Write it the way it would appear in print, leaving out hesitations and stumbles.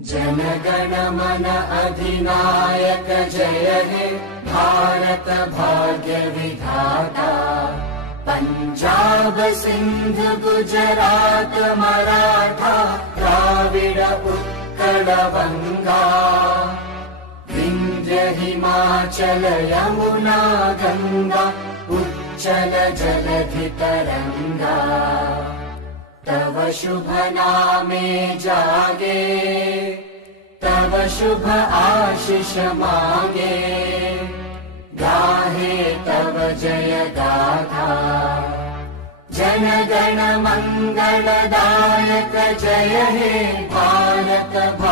जनगण मन अधिनायक जय हे भारत भाग्य विधाता। पंजाब सिंध गुजरात मराठा द्राविड उत्कल बंगा। विंध्य हिमाचल यमुना गंगा उच्चल जलधि तरंगा। तव शुभ नामे जागे तव शुभ आशीष मांगे। गाहे तव जय गाथा जनगण मंगलदायक जय हे भारत भाग्य